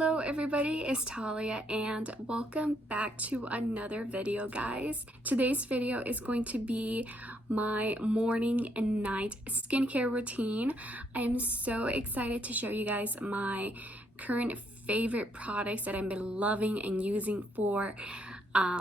Hello everybody, it's Talia and welcome back to another video, guys. Today's video is going to be my morning and night skincare routine. I am so excited to show you guys my current favorite products that I've been loving and using for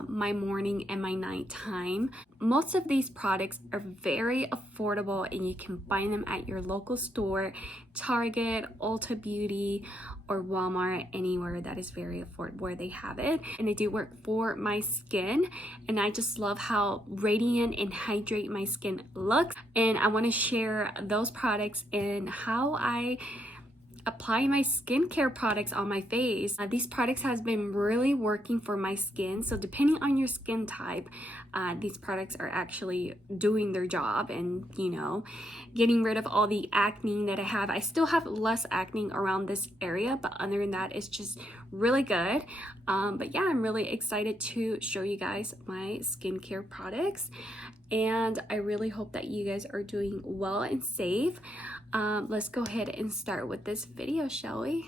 my morning and my night time. Most of these products are very affordable and you can find them at your local store, Target, Ulta Beauty, or Walmart, anywhere that is very affordable where they have it. And they do work for my skin, and I just love how radiant and hydrate my skin looks. And I want to share those products and how I apply my skincare products on my face. These products has been really working for my skin, so depending on your skin type, these products are actually doing their job and, you know, getting rid of all the acne that I have. I still have less acne around this area, but other than that, it's just really good. But yeah, I'm really excited to show you guys my skincare products, and I really hope that you guys are doing well and safe. Let's go ahead and start with this video, shall we?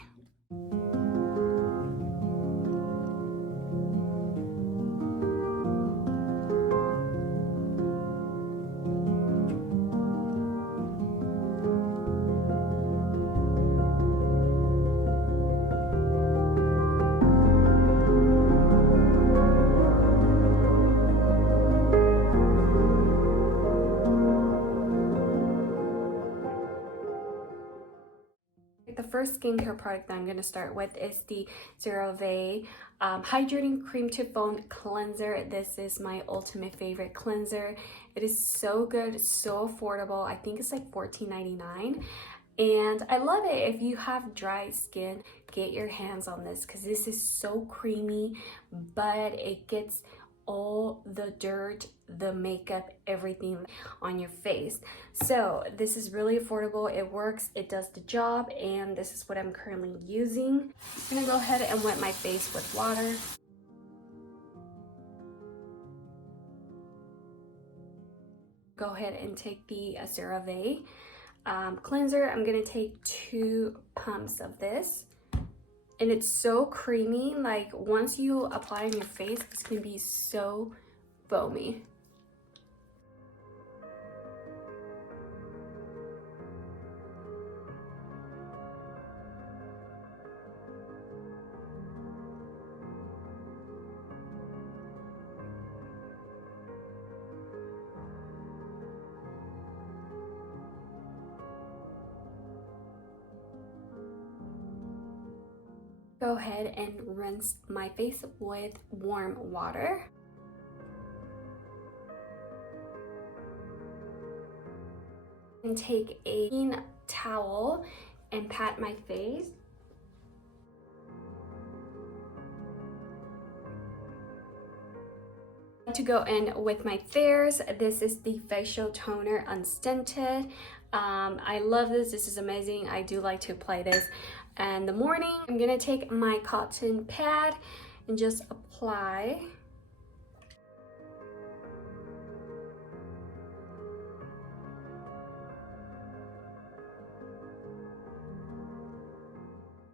The first skincare product that I'm going to start with is the CeraVe Hydrating Cream to Foam Cleanser. This is my ultimate favorite cleanser. It is so good, so affordable. I think it's like $14.99. And I love it. If you have dry skin, get your hands on this because this is so creamy, but it gets all the dirt, the makeup, everything on your face. So this is really affordable. It works, it does the job, and this is what I'm currently using. I'm gonna go ahead and wet my face with water. Go ahead and take the CeraVe cleanser. I'm gonna take 2 pumps of this. And it's so creamy, like once you apply it on your face, it's gonna be so foamy. Go ahead and rinse my face with warm water. And take a clean towel and pat my face. To go in with my Thayers, this is the facial toner unstinted. I love this. This is amazing. I do like to apply this in the morning. I'm gonna take my cotton pad and just apply.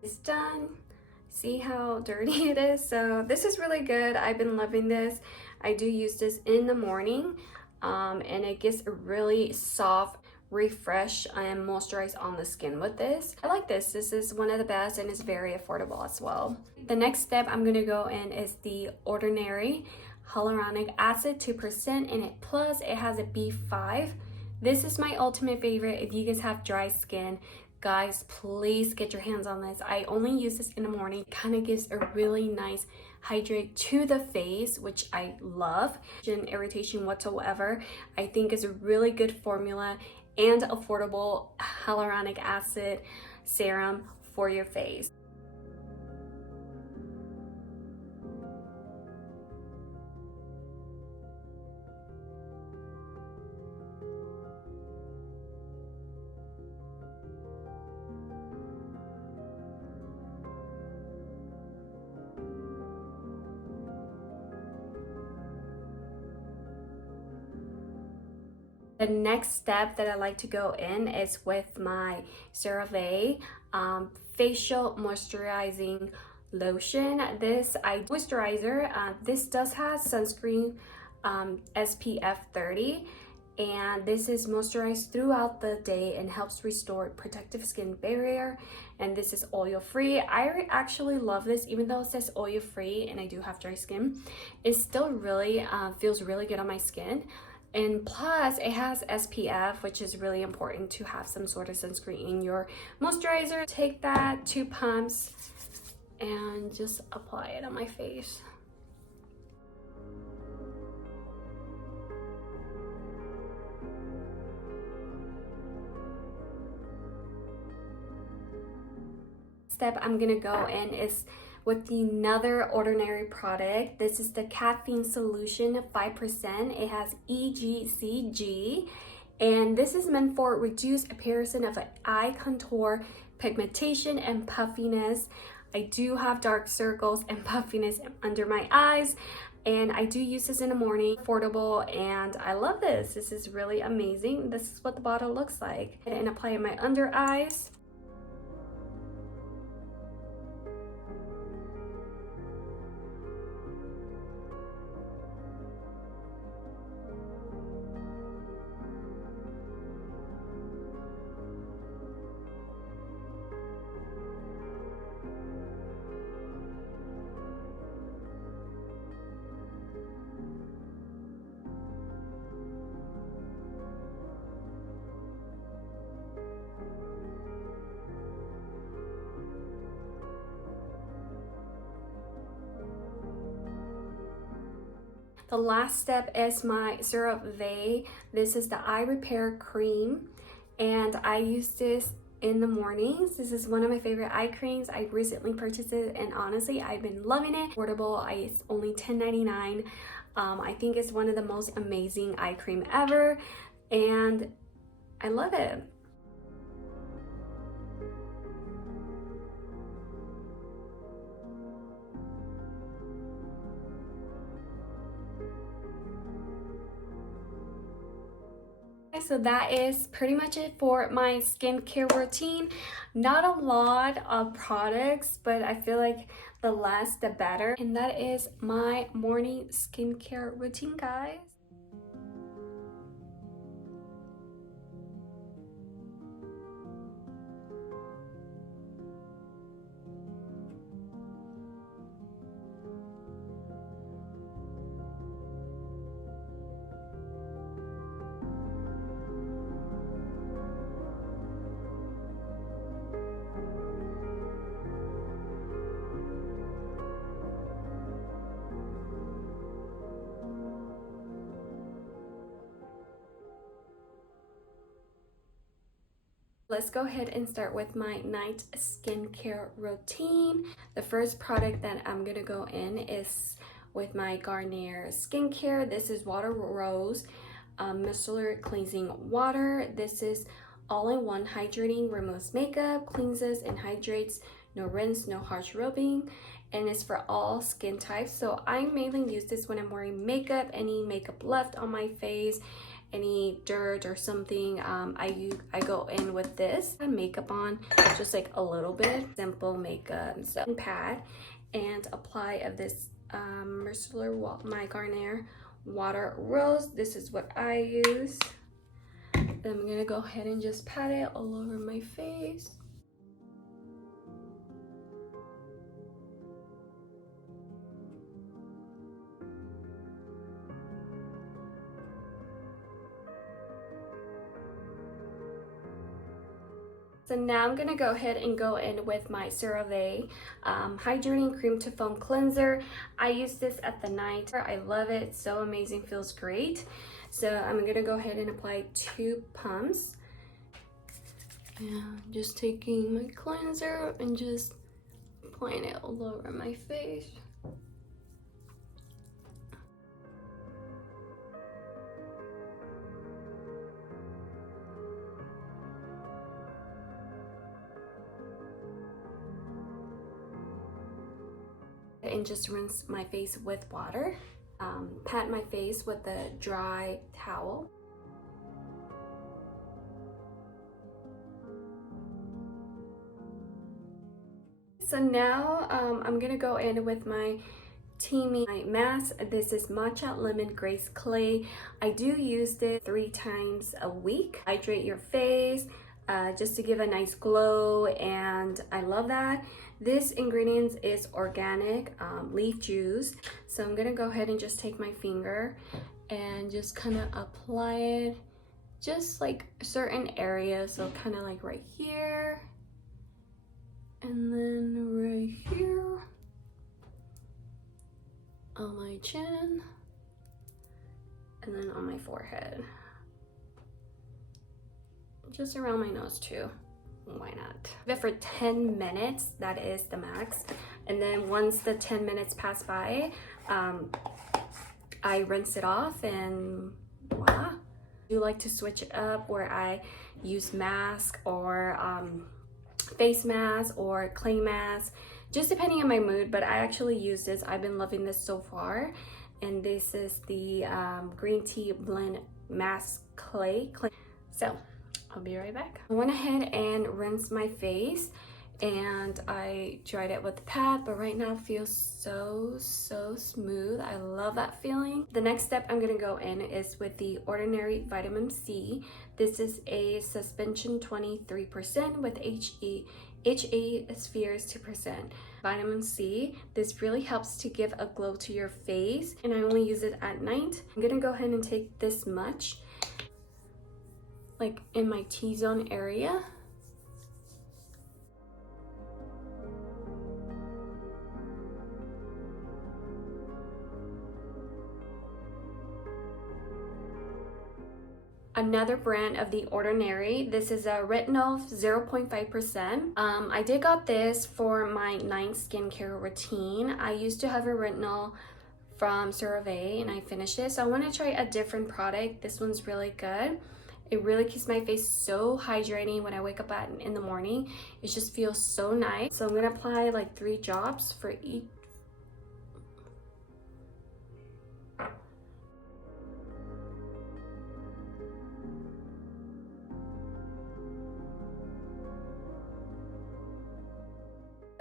It's done. See how dirty it is? So this is really good. I've been loving this. I do use this in the morning, and it gets a really soft, refresh and moisturize on the skin with this. I like this. This is one of the best and it's very affordable as well. The next step I'm gonna go in is the Ordinary Hyaluronic Acid 2%, and it plus it has a B5. This is my ultimate favorite. If you guys have dry skin, guys, please get your hands on this. I only use this in the morning. It kind of gives a really nice hydrate to the face, which I love. Irritation whatsoever. I think is a really good formula and affordable hyaluronic acid serum for your face. The next step that I like to go in is with my CeraVe facial moisturizing lotion. This moisturizer, this does have sunscreen SPF 30, and this is moisturized throughout the day and helps restore protective skin barrier. And this is oil free. I actually love this, even though it says oil free and I do have dry skin. It still really feels really good on my skin. And plus it has SPF, which is really important to have some sort of sunscreen in your moisturizer. Take that 2 pumps and just apply it on my face. Step I'm gonna go in is with another ordinary product. This is the caffeine solution 5%. It has EGCG, and this is meant for reduced appearance of eye contour, pigmentation, and puffiness. I do have dark circles and puffiness under my eyes, and I do use this in the morning. Affordable, and I love this. This is really amazing. This is what the bottle looks like. And apply in my under eyes. The last step is my CeraVe. This is the eye repair cream, and I use this in the mornings. This is one of my favorite eye creams. I recently purchased it, and honestly, I've been loving it. Affordable. It's only $10.99. I think it's one of the most amazing eye cream ever, and I love it. So that is pretty much it for my skincare routine. Not a lot of products, but I feel like the less the better. And that is my morning skincare routine, guys. Let's go ahead and start with my night skincare routine. The first product that I'm gonna go in is with my Garnier skincare. This is Water Rose Micellar Cleansing Water. This is all-in-one hydrating, removes makeup, cleanses and hydrates, no rinse, no harsh rubbing, and it's for all skin types. So I mainly use this when I'm wearing makeup, any makeup left on my face, any dirt or something. I go in with this makeup on, just like a little bit, simple makeup so pad, and apply of this my Garnier Water Rose. This is what I use. And I'm gonna go ahead and just pat it all over my face. So now I'm gonna go ahead and go in with my CeraVe Hydrating Cream to Foam Cleanser. I use this at the night. I love it, it's so amazing, feels great. So I'm gonna go ahead and apply 2 pumps. And just taking my cleanser and just applying it all over my face. And just rinse my face with water. Pat my face with a dry towel. So now I'm gonna go in with my Teamy mask. This is matcha lemon grace clay. I do use this 3 times a week. Hydrate your face just to give a nice glow, and I love that. This ingredient is organic leaf juice. So I'm gonna go ahead and just take my finger and just kind of apply it just like certain areas. So kind of like right here, and then right here on my chin, and then on my forehead. Just around my nose too. Why not? Give it for 10 minutes, that is the max. And then once the 10 minutes pass by, I rinse it off and voila. I do like to switch it up where I use mask or face mask or clay mask, just depending on my mood, but I actually use this. I've been loving this so far. And this is the green tea blend mask clay. So I'll be right back. I went ahead and rinsed my face and I dried it with the pad, but right now it feels so smooth. I love that feeling. The next step I'm gonna go in is with the Ordinary Vitamin C. This is a suspension 23% with HA spheres 2%. Vitamin C, this really helps to give a glow to your face, and I only use it at night. I'm gonna go ahead and take this much, like in my T-zone area. Another brand of The Ordinary. This is a retinol 0.5%. I did got this for my night skincare routine. I used to have a retinol from CeraVe and I finished it. So I want to try a different product. This one's really good. It really keeps my face so hydrating when I wake up in the morning. It just feels so nice. So I'm gonna apply like 3 drops for each.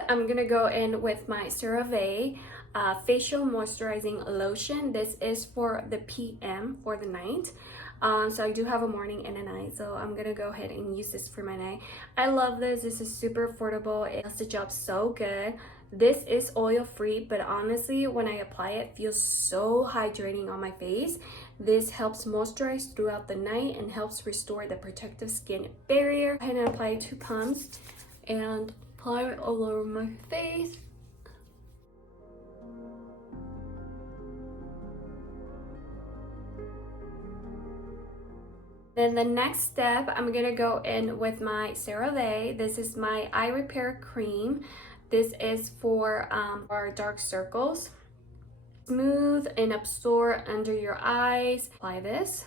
I'm gonna go in with my CeraVe facial moisturizing lotion. This is for the PM, for the night. So I do have a morning and a night, so I'm gonna go ahead and use this for my night. I love this. This is super affordable. It does the job so good. This is oil free, but honestly, when I apply it, it feels so hydrating on my face. This helps moisturize throughout the night and helps restore the protective skin barrier. And I apply 2 pumps and apply it all over my face. Then the next step, I'm gonna go in with my CeraVe. This is my eye repair cream. This is for our dark circles. Smooth and absorb under your eyes. Apply this.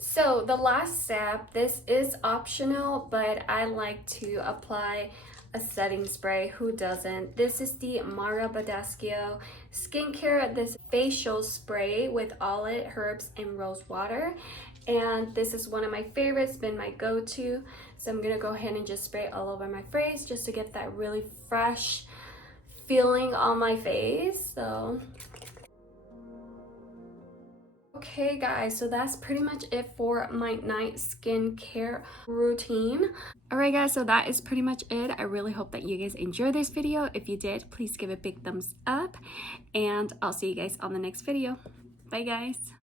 So the last step, this is optional, but I like to apply a setting spray. Who doesn't? This is the Mara Badescu skincare, this facial spray with olive, herbs, and rose water. And this is one of my favorites, been my go-to. So I'm gonna go ahead and just spray it all over my face just to get that really fresh feeling on my face. So okay guys, so that's pretty much it for my night skincare routine. Alright guys, so that is pretty much it. I really hope that you guys enjoyed this video. If you did, please give it a big thumbs up, and I'll see you guys on the next video. Bye guys.